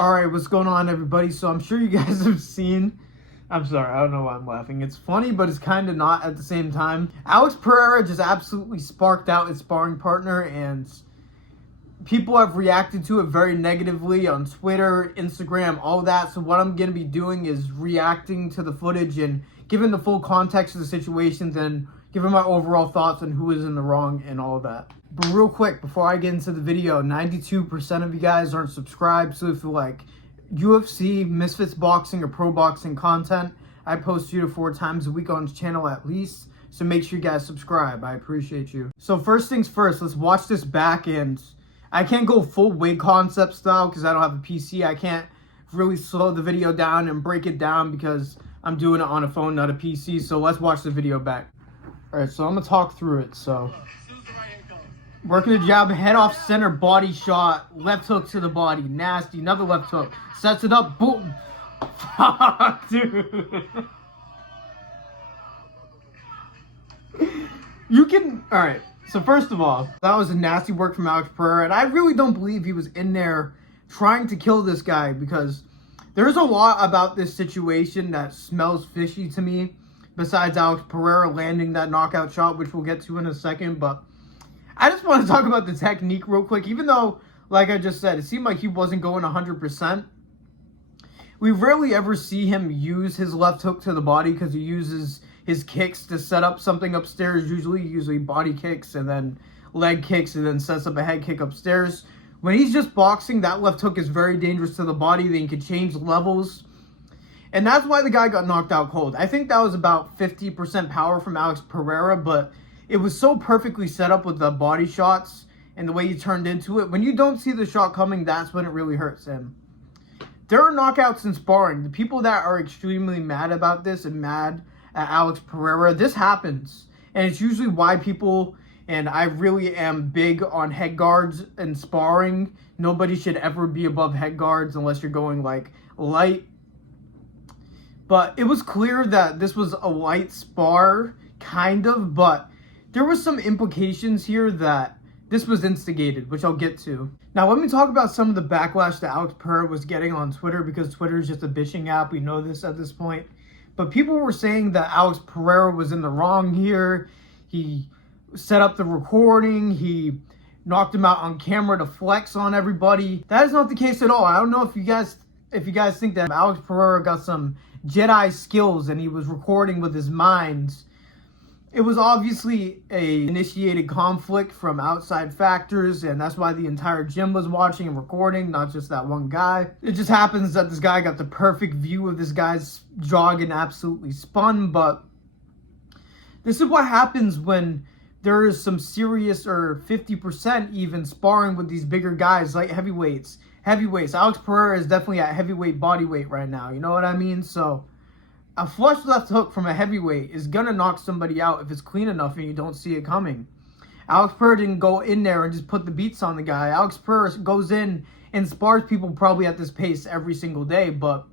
Alright, what's going on, everybody? So I'm sure you guys have seen, I'm sorry, I don't know why I'm laughing. It's funny, but it's kind of not at the same time. Alex Pereira just absolutely sparked out his sparring partner, and people have reacted to it very negatively on Twitter, Instagram, all that. So what I'm going to be doing is reacting to the footage and giving the full context of the situations and giving my overall thoughts on who is in the wrong and all of that. But real quick, before I get into the video, 92% of you guys aren't subscribed. So if you like UFC, Misfits boxing, or pro boxing content, I post 2 to 4 times a week on this channel at least. So make sure you guys subscribe. I appreciate you. So first things first, let's watch this back. And I can't go full weight concept style because I don't have a PC. I can't really slow the video down and break it down because I'm doing it on a phone, not a PC. So let's watch the video back. Alright, so I'm going to talk through it. So working the jab, head off center, body shot, left hook to the body, nasty, another left hook, sets it up, boom. Fuck, dude. You can, alright, so first of all, that was a nasty work from Alex Pereira, and I really don't believe he was in there trying to kill this guy, because there's a lot about this situation that smells fishy to me, besides Alex Pereira landing that knockout shot, which we'll get to in a second. But I just want to talk about the technique real quick. Even though, like I just said, it seemed like he wasn't going 100%. We rarely ever see him use his left hook to the body because he uses his kicks to set up something upstairs. Usually body kicks and then leg kicks and then sets up a head kick upstairs. When he's just boxing, that left hook is very dangerous to the body. Then you can change levels. And that's why the guy got knocked out cold. I think that was about 50% power from Alex Pereira, but it was so perfectly set up with the body shots and the way he turned into it. When you don't see the shot coming, that's when it really hurts him. There are knockouts in sparring. The people that are extremely mad about this and mad at Alex Pereira, this happens. And it's usually why people, and I really am big on head guards in sparring. Nobody should ever be above head guards unless you're going like light. But it was clear that this was a light spar, kind of, but there was some implications here that this was instigated, which I'll get to. Now, let me talk about some of the backlash that Alex Pereira was getting on Twitter, because Twitter is just a bitching app. We know this at this point. But people were saying that Alex Pereira was in the wrong here. He set up the recording. He knocked him out on camera to flex on everybody. That is not the case at all. I don't know if you guys think that Alex Pereira got some Jedi skills and he was recording with his mind. It was obviously a initiated conflict from outside factors, and that's why the entire gym was watching and recording, not just that one guy. It just happens that this guy got the perfect view of this guy's jaw and absolutely spun, but this is what happens when there is some serious, or 50% even, sparring with these bigger guys, like heavyweights. Alex Pereira is definitely at heavyweight body weight right now, you know what I mean? So a flush left hook from a heavyweight is gonna knock somebody out if it's clean enough and you don't see it coming. Alex Pereira didn't go in there and just put the beats on the guy. Alex Pereira goes in and spars people probably at this pace every single day, but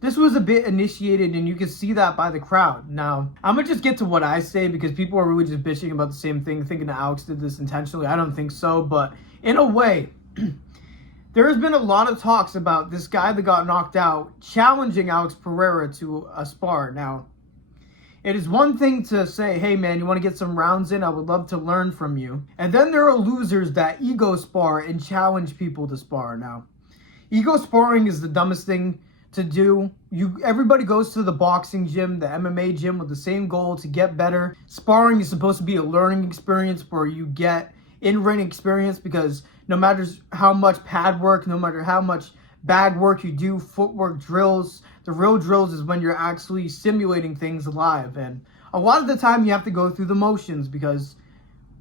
this was a bit initiated, and you can see that by the crowd. Now, I'm gonna just get to what I say, because people are really just bitching about the same thing, thinking that Alex did this intentionally. I don't think so, but in a way, there has been a lot of talks about this guy that got knocked out challenging Alex Pereira to a spar. Now, it is one thing to say, hey man, you want to get some rounds in? I would love to learn from you. And then there are losers that ego spar and challenge people to spar. Now, ego sparring is the dumbest thing to do. Everybody goes to the boxing gym, the MMA gym, with the same goal, to get better. Sparring is supposed to be a learning experience where you get in-ring experience, because no matter how much pad work, no matter how much bag work you do, footwork, drills, the real drills is when you're actually simulating things live. And a lot of the time you have to go through the motions, because,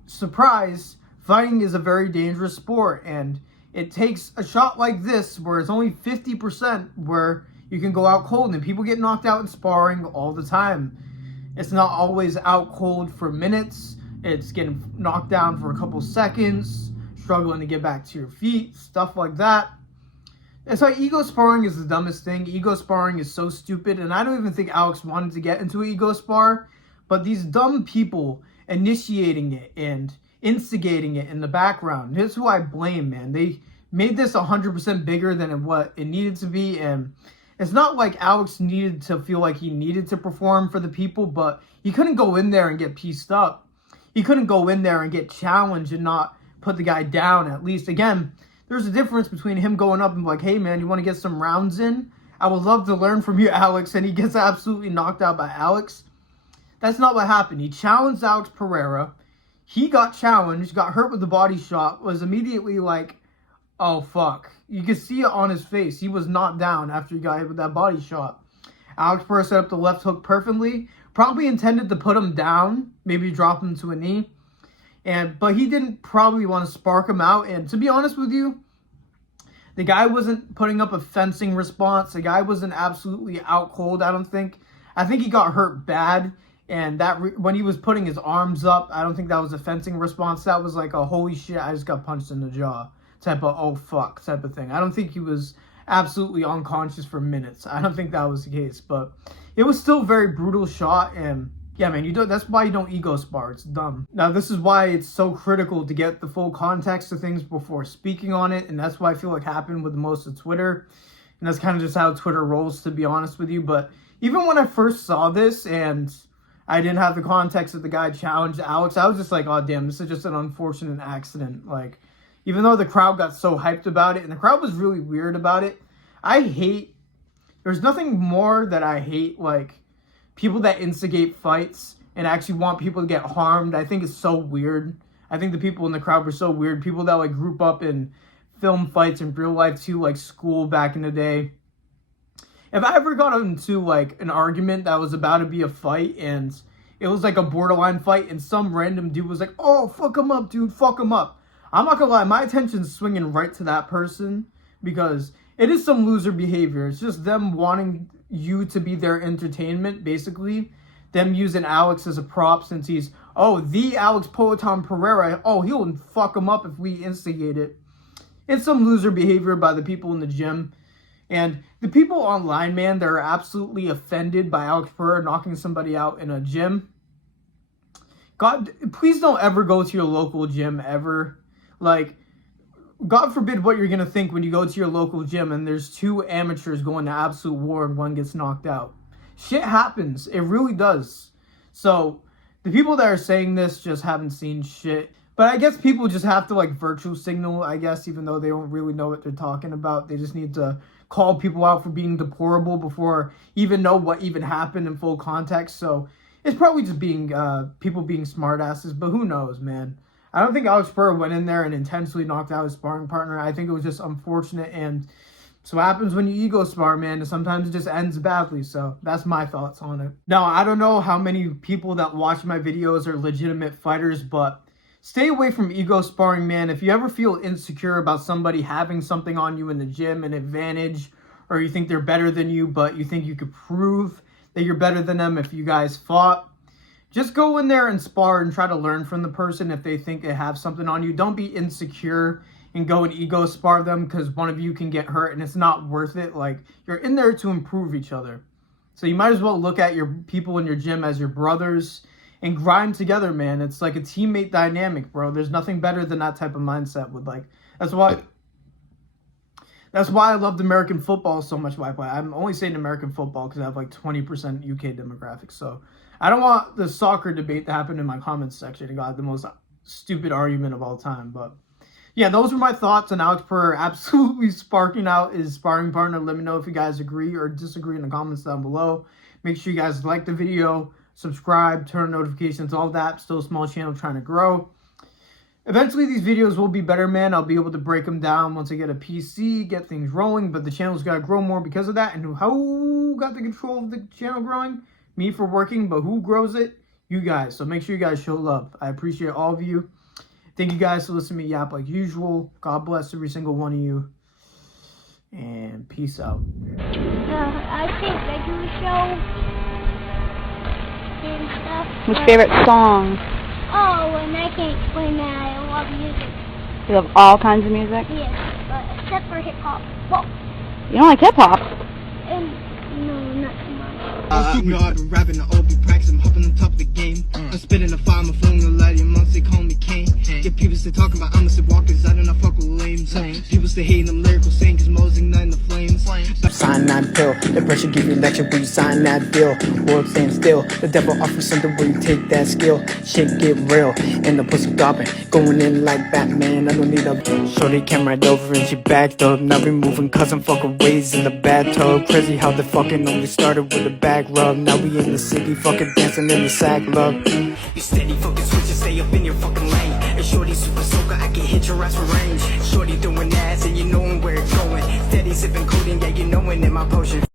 surprise, fighting is a very dangerous sport, and it takes a shot like this where it's only 50% where you can go out cold, and people get knocked out in sparring all the time. It's not always out cold for minutes. It's getting knocked down for a couple seconds, struggling to get back to your feet, stuff like that. It's like ego sparring is the dumbest thing. Ego sparring is so stupid, and I don't even think Alex wanted to get into an ego spar, but these dumb people initiating it and instigating it in the background, here's who I blame, man. They made this 100% bigger than what it needed to be. And it's not like Alex needed to feel like he needed to perform for the people, but he couldn't go in there and get pieced up. He couldn't go in there and get challenged and not put the guy down at least. Again, there's a difference between him going up and like, hey man, you want to get some rounds in? I would love to learn from you, Alex. And he gets absolutely knocked out by Alex. That's not what happened. He challenged Alex Pereira. He got challenged, got hurt with the body shot, was immediately like, oh fuck. You could see it on his face. He was knocked down after he got hit with that body shot. Alex Pereira set up the left hook perfectly. Probably intended to put him down, maybe drop him to a knee. But he didn't probably want to spark him out. And to be honest with you, the guy wasn't putting up a fencing response. The guy wasn't absolutely out cold, I don't think. I think he got hurt bad. And that when he was putting his arms up, I don't think that was a fencing response. That was like a holy shit, I just got punched in the jaw type of oh fuck type of thing. I don't think he was absolutely unconscious for minutes. I don't think that was the case. But it was still a very brutal shot. And yeah, man, that's why you don't ego spar. It's dumb. Now, this is why it's so critical to get the full context of things before speaking on it. And that's why I feel like happened with most of Twitter. And that's kind of just how Twitter rolls, to be honest with you. But even when I first saw this and I didn't have the context that the guy challenged Alex, I was just like, oh, damn, this is just an unfortunate accident. Like, even though the crowd got so hyped about it, and the crowd was really weird about it, there's nothing more that I hate, like, people that instigate fights and actually want people to get harmed. I think it's so weird. I think the people in the crowd were so weird. People that, like, group up and film fights in real life, too, like school back in the day. If I ever got into, like, an argument that was about to be a fight and it was, like, a borderline fight and some random dude was like, oh, fuck him up, dude, fuck him up. I'm not gonna lie, my attention's swinging right to that person because it is some loser behavior. It's just them wanting you to be their entertainment, basically. Them using Alex as a prop since he's, oh, the Alex Poetan Pereira. Oh, he'll fuck him up if we instigate it. It's some loser behavior by the people in the gym. And the people online, man, they're absolutely offended by Alex Pereira knocking somebody out in a gym. God, please don't ever go to your local gym ever. Like, God forbid what you're going to think when you go to your local gym and there's two amateurs going to absolute war and one gets knocked out. Shit happens. It really does. So, the people that are saying this just haven't seen shit. But I guess people just have to, like, virtual signal, I guess, even though they don't really know what they're talking about. They just need to call people out for being deplorable before even know what even happened in full context. So, it's probably just being, people being smartasses, but who knows, man. I don't think Alex Pereira went in there and intentionally knocked out his sparring partner. I think it was just unfortunate, and so what happens when you ego spar, man, and sometimes it just ends badly. So that's my thoughts on it. Now, I don't know how many people that watch my videos are legitimate fighters, but stay away from ego sparring, man. If you ever feel insecure about somebody having something on you in the gym, an advantage, or you think they're better than you, but you think you could prove that you're better than them if you guys fought, just go in there and spar and try to learn from the person if they think they have something on you. Don't be insecure and go and ego spar them because one of you can get hurt and it's not worth it. Like, you're in there to improve each other. So you might as well look at your people in your gym as your brothers and grind together, man. It's like a teammate dynamic, bro. There's nothing better than that type of mindset. That's why I loved American football so much. I'm only saying American football because I have like 20% UK demographics. So I don't want the soccer debate to happen in my comments section. It got the most stupid argument of all time. But yeah, those were my thoughts on Alex Pereira absolutely sparking out his sparring partner. Let me know if you guys agree or disagree in the comments down below. Make sure you guys like the video, subscribe, turn on notifications, all that. Still a small channel trying to grow. Eventually, these videos will be better, man. I'll be able to break them down once I get a PC, get things rolling. But the channel's got to grow more because of that. And who got the control of the channel growing? Me for working, but who grows it? You guys. So make sure you guys show love. I appreciate all of you. Thank you guys for listening to me yap like usual. God bless every single one of you. And peace out. I think I do a show and stuff. What's your favorite song? Oh, and I can't explain that. I love music. You love all kinds of music? Yes, but except for hip-hop. Well, You don't like hip-hop? and no, not too much. You know I've been rapping, the OB practicing. up on the top of the game. I'm spitting a fire, I'm flowing a light. Your months they call me Kane. Get people stay talking about I'm a walkers. I do not fuck with lames. People stay hating them lyrical saying cause Mo's igniting the flames. Sign that bill, the pressure give you lecture when you sign that deal. World stand still, the devil offers something where you take that skill. Shit get real, and the pussy gobbing, going in like Batman. I don't need a shorty came right over and she backed up. Now we moving cause I'm fucking ways in the bathtub. Crazy how the fucking only started with a back rub. Now we in the city fucking dancing in the sack love. You steady fucking switch and stay up in your fucking lane. And shorty super soaker, I can hit your ass for range. Shorty doing ass and you knowin' where it's going. Steady sipping codeine, yeah you knowin' in my potion.